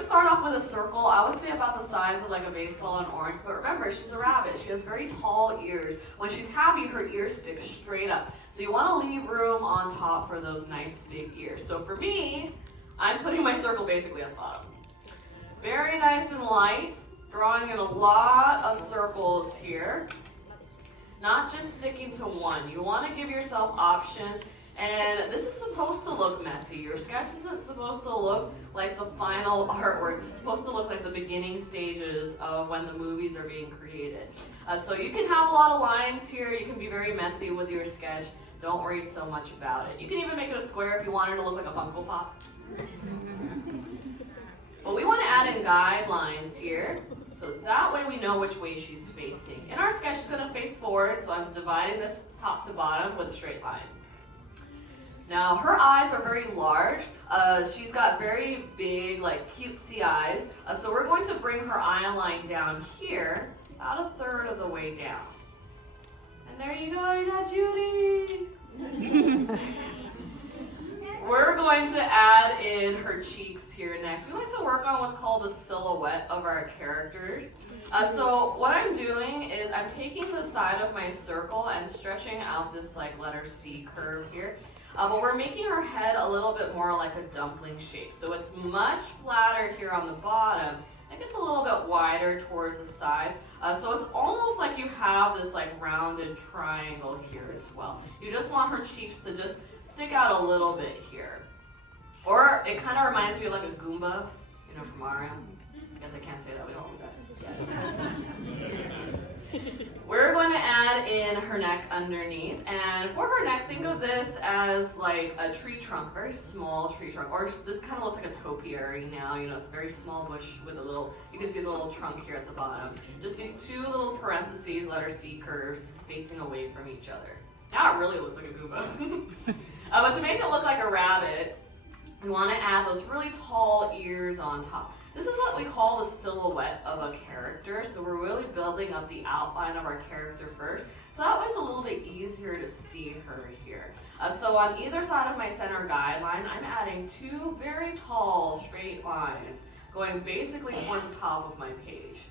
gonna start off with a circle. I would say about the size of like a baseball and orange, but remember, she's a rabbit. She has very tall ears. When she's happy, her ears stick straight up. So you wanna leave room on top for those nice big ears. So for me, I'm putting my circle basically at the bottom. Very nice and light, drawing in a lot of circles here. Not just sticking to one. You wanna give yourself options. And this is supposed to look messy. Your sketch isn't supposed to look like the final artwork. It's supposed to look like the beginning stages of when the movies are being created. So you can have a lot of lines here. You can be very messy with your sketch. Don't worry so much about it. You can even make it a square if you want it to look like a Funko Pop. But we want to add in guidelines here, so that way we know which way she's facing. In our sketch, she's going to face forward, so I'm dividing this top to bottom with a straight line. Now, her eyes are very large. She's got very big, like cutesy eyes. So we're going to bring her eye line down here, about a third of the way down. And there you go, you got Judy. We're going to add in her cheeks here next. We like to work on what's called the silhouette of our characters. So what I'm doing is I'm taking the side of my circle and stretching out this like letter C curve here. But we're making her head a little bit more like a dumpling shape. So it's much flatter here on the bottom. It gets a little bit wider towards the sides. So it's almost like you have this like rounded triangle here as well. You just want her cheeks to just stick out a little bit here. Or it kind of reminds me of like a Goomba, you know, from Mario. I guess I can't say that, we don't want that. We're going to add in her neck underneath, and for her neck, think of this as like a tree trunk, very small tree trunk, or this kind of looks like a topiary now, you know, it's a very small bush with a little, you can see the little trunk here at the bottom. Just these two little parentheses, letter C curves, facing away from each other. Now it really looks like a Goomba. But to make it look like a rabbit, we want to add those really tall ears on top. This is what we call the silhouette of a character, so we're really building up the outline of our character first. So that way it's a little bit easier to see her here. So on either side of my center guideline, I'm adding two very tall straight lines going basically towards the top of my page.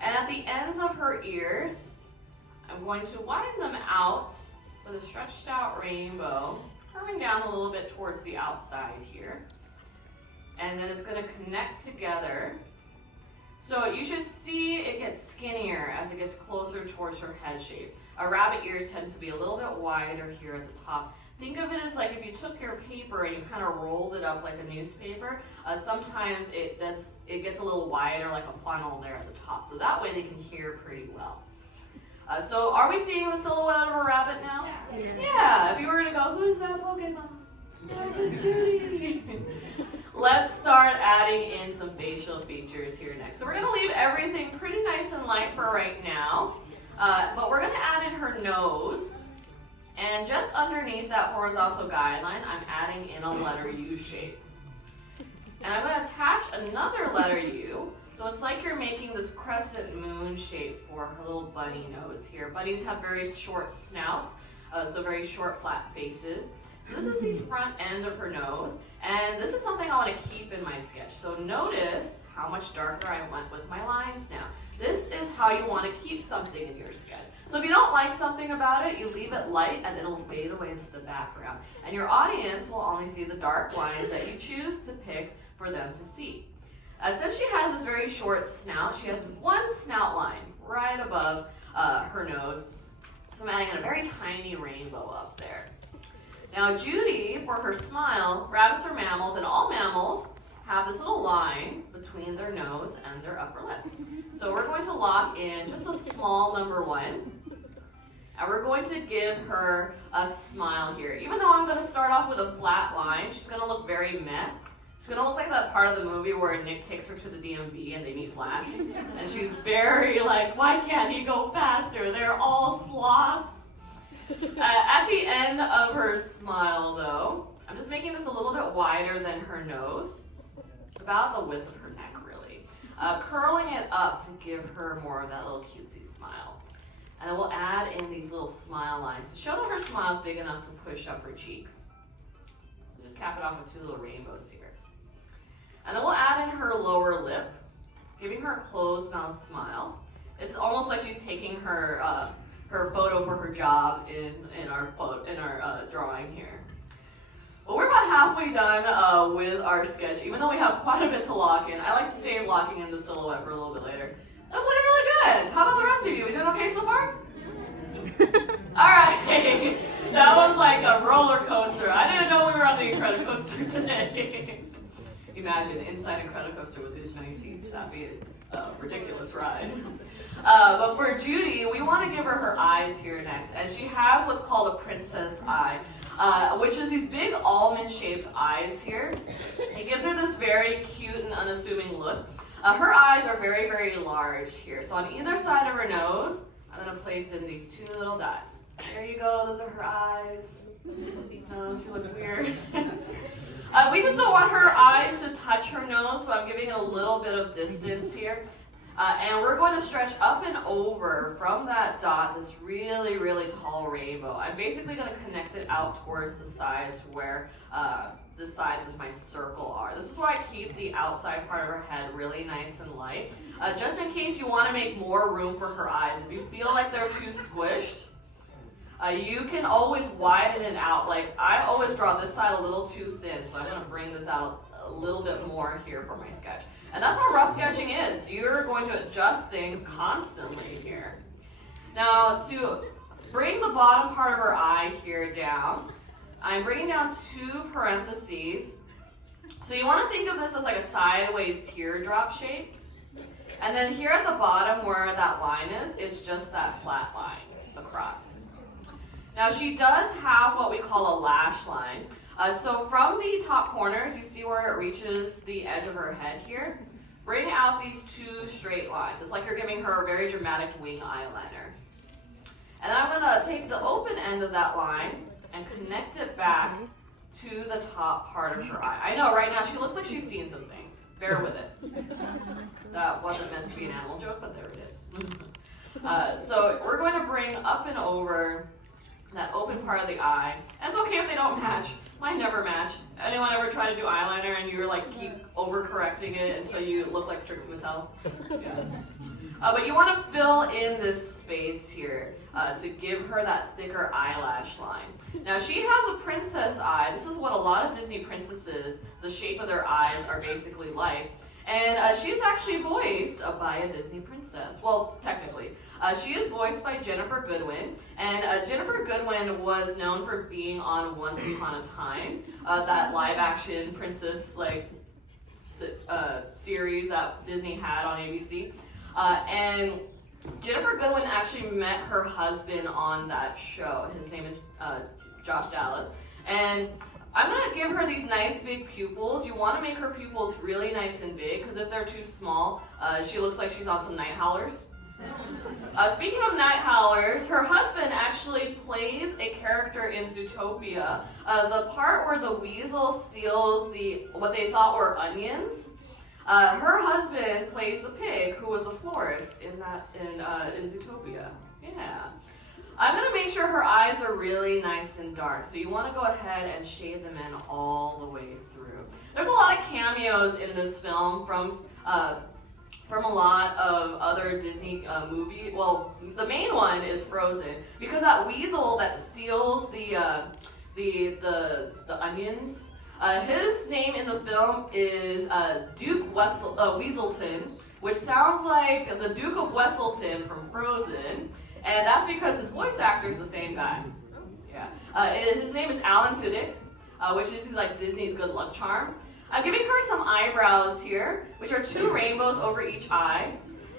And at the ends of her ears, I'm going to widen them out with a stretched out rainbow, curving down a little bit towards the outside here. And then it's going to connect together. So you should see it gets skinnier as it gets closer towards her head shape. Rabbit ears tend to be a little bit wider here at the top. Think of it as like if you took your paper and you kind of rolled it up like a newspaper, sometimes it gets a little wider like a funnel there at the top. So that way they can hear pretty well. So are we seeing the silhouette of a rabbit now? Yeah, if you were to go, who's that Pokemon? That is Judy. Let's start adding in some facial features here next. So we're going to leave everything pretty nice and light for right now. But we're going to add in her nose. And just underneath that horizontal guideline, I'm adding in a letter U shape. And I'm going to attach another letter U. So it's like you're making this crescent moon shape for her little bunny nose here. Bunnies have very short snouts, so very short flat faces. So this is the front end of her nose, and this is something I want to keep in my sketch. So notice how much darker I went with my lines now. This is how you want to keep something in your sketch. So if you don't like something about it, you leave it light and it'll fade away into the background. And your audience will only see the dark lines that you choose to pick for them to see. Since she has this very short snout, she has one snout line right above her nose. So I'm adding in a very tiny rainbow up there. Now Judy, for her smile, rabbits are mammals, and all mammals have this little line between their nose and their upper lip. So we're going to lock in just a small number 1, and we're going to give her a smile here. Even though I'm going to start off with a flat line, she's going to look very meh. She's going to look like that part of the movie where Nick takes her to the DMV and they meet Flash. And she's very like, why can't he go faster? They're all sloths. At the end of her smile, though, I'm just making this a little bit wider than her nose, about the width of her neck, really. Curling it up to give her more of that little cutesy smile. And then we'll add in these little smile lines to show that her smile is big enough to push up her cheeks. So just cap it off with 2 little rainbows here. And then we'll add in her lower lip, giving her a closed mouth smile. It's almost like she's taking her her photo for her job in our drawing here. Well, we're about halfway done with our sketch, even though we have quite a bit to lock in. I like to save locking in the silhouette for a little bit later. That's looking really good. How about the rest of you? We doing okay so far? All right. That was like a roller coaster. I didn't know we were on the Incredicoaster today. Imagine inside Incredicoaster with this many seats. That'd be a ridiculous ride. But for Judy, we want to give her eyes here next, and she has what's called a princess eye. Which is these big almond-shaped eyes here. It gives her this very cute and unassuming look. Her eyes are very, very large here. So on either side of her nose, I'm going to place in these two little dots. There you go. Those are her eyes. Oh, she looks weird. We just don't want her eyes to touch her nose, so I'm giving it a little bit of distance here. And we're going to stretch up and over from that dot this really, really tall rainbow. I'm basically going to connect it out towards the sides where the sides of my circle are. This is why I keep the outside part of her head really nice and light. Just in case you want to make more room for her eyes. If you feel like they're too squished, you can always widen it out. Like I always draw this side a little too thin, so I'm going to bring this out a little bit more here for my sketch. And that's what rough sketching is. You're going to adjust things constantly here. Now, to bring the bottom part of her eye here down, I'm bringing down two parentheses. So you want to think of this as like a sideways teardrop shape. And then here at the bottom where that line is, it's just that flat line across. Now she does have what we call a lash line. So from the top corners, you see where it reaches the edge of her head here. Bring out these two straight lines. It's like you're giving her a very dramatic wing eyeliner. And then I'm going to take the open end of that line and connect it back to the top part of her eye. I know right now she looks like she's seen some things. Bear with it. That wasn't meant to be an animal joke, but there it is. So we're going to bring up and over that open part of the eye. And it's okay if they don't match. Mine never match. Anyone ever try to do eyeliner and you're like keep overcorrecting it until you look like Trixie Mattel? Yeah. But you want to fill in this space here to give her that thicker eyelash line. Now she has a princess eye. This is what a lot of Disney princesses, the shape of their eyes are basically like. And she's actually voiced by a Disney princess. Well, technically. She is voiced by Jennifer Goodwin. And Jennifer Goodwin was known for being on Once Upon a Time, that live-action princess series that Disney had on ABC. And Jennifer Goodwin actually met her husband on that show. His name is Josh Dallas. And I'm going to give her these nice big pupils. You want to make her pupils really nice and big, because if they're too small, she looks like she's on some night howlers. Speaking of night howlers, her husband actually plays a character in Zootopia. The part where the weasel steals what they thought were onions. Her husband plays the pig, who was the florist in Zootopia. Yeah. I'm going to make sure her eyes are really nice and dark, so you want to go ahead and shade them in all the way through. There's a lot of cameos in this film from a lot of other Disney movies. Well, the main one is Frozen, because that weasel that steals the onions, his name in the film is Duke Weaselton, which sounds like the Duke of Weselton from Frozen. And that's because his voice actor is the same guy. Yeah. His name is Alan Tudyk, which is like Disney's good luck charm. I'm giving her some eyebrows here, which are two rainbows over each eye.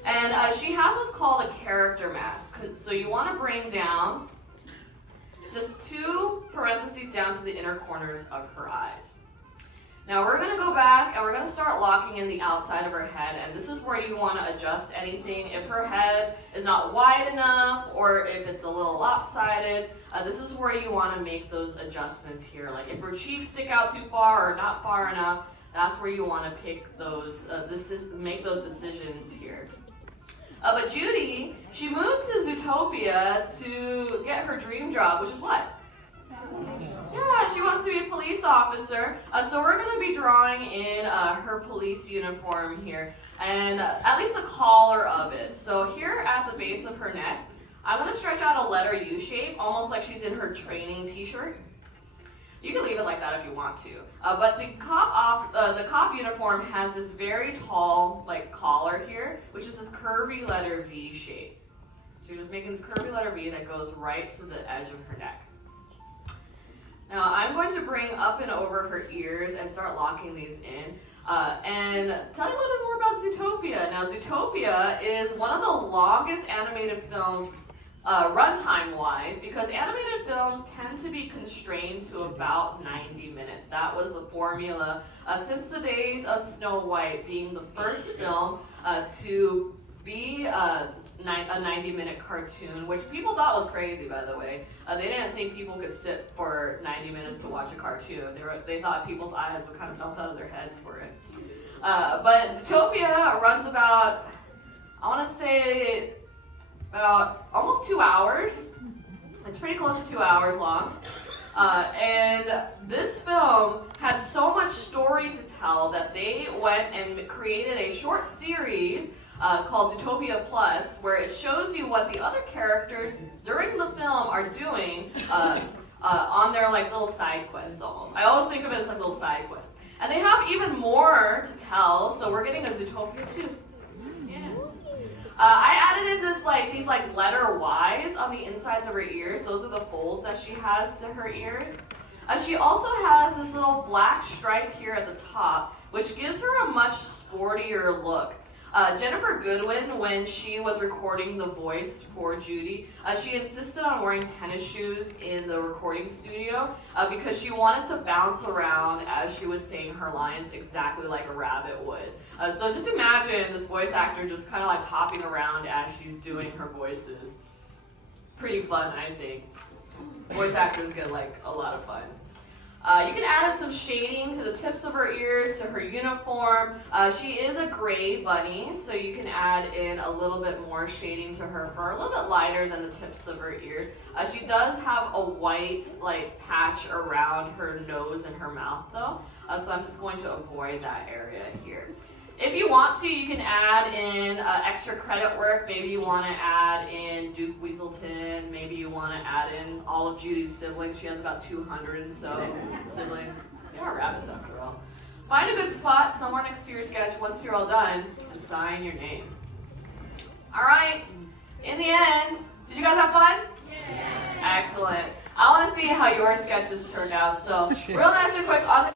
And she has what's called a character mask. So you want to bring down just two parentheses down to the inner corners of her eyes. Now we're going to go back and we're going to start locking in the outside of her head, and this is where you want to adjust anything. If her head is not wide enough or if it's a little lopsided, this is where you want to make those adjustments here. Like if her cheeks stick out too far or not far enough, that's where you want to pick those, make those decisions here. But Judy, she moved to Zootopia to get her dream job, which is what? Yeah, she wants to be a police officer. So we're going to be drawing in her police uniform here, and at least the collar of it. So here at the base of her neck, I'm going to stretch out a letter U shape, almost like she's in her training t-shirt. You can leave it like that if you want to. But the cop uniform has this very tall collar here, which is this curvy letter V shape. So you're just making this curvy letter V that goes right to the edge of her neck. Now I'm going to bring up and over her ears and start locking these in. And tell you a little bit more about Zootopia. Now Zootopia is one of the longest animated films runtime wise, because animated films tend to be constrained to about 90 minutes. That was the formula since the days of Snow White being the first film to be a 90-minute cartoon, which people thought was crazy, by the way. They didn't think people could sit for 90 minutes to watch a cartoon. They thought people's eyes would kind of melt out of their heads for it. But Zootopia runs about, I want to say, about almost 2 hours. It's pretty close to 2 hours long. And this film had so much story to tell that they went and created a short series called Zootopia Plus, where it shows you what the other characters during the film are doing on their little side quests almost. I always think of it as little side quests. And they have even more to tell, so we're getting a Zootopia 2. I added in these letter Y's on the insides of her ears. Those are the folds that she has to her ears. She also has this little black stripe here at the top, which gives her a much sportier look. Jennifer Goodwin, when she was recording the voice for Judy, she insisted on wearing tennis shoes in the recording studio because she wanted to bounce around as she was saying her lines exactly like a rabbit would. So just imagine this voice actor just kind of hopping around as she's doing her voices. Pretty fun, I think. Voice actors get a lot of fun. You can add in some shading to the tips of her ears, to her uniform. She is a gray bunny, so you can add in a little bit more shading to her fur, a little bit lighter than the tips of her ears. She does have a white patch around her nose and her mouth though, so I'm just going to avoid that area here. If you want to, you can add in extra credit work. Maybe you want to add in Duke Weaselton. Maybe you want to add in all of Judy's siblings. She has about 200 and so siblings. They are rabbits after all. Find a good spot somewhere next to your sketch once you're all done and sign your name. All right. In the end, did you guys have fun? Yeah. Excellent. I want to see how your sketches turned out. So real nice and quick on the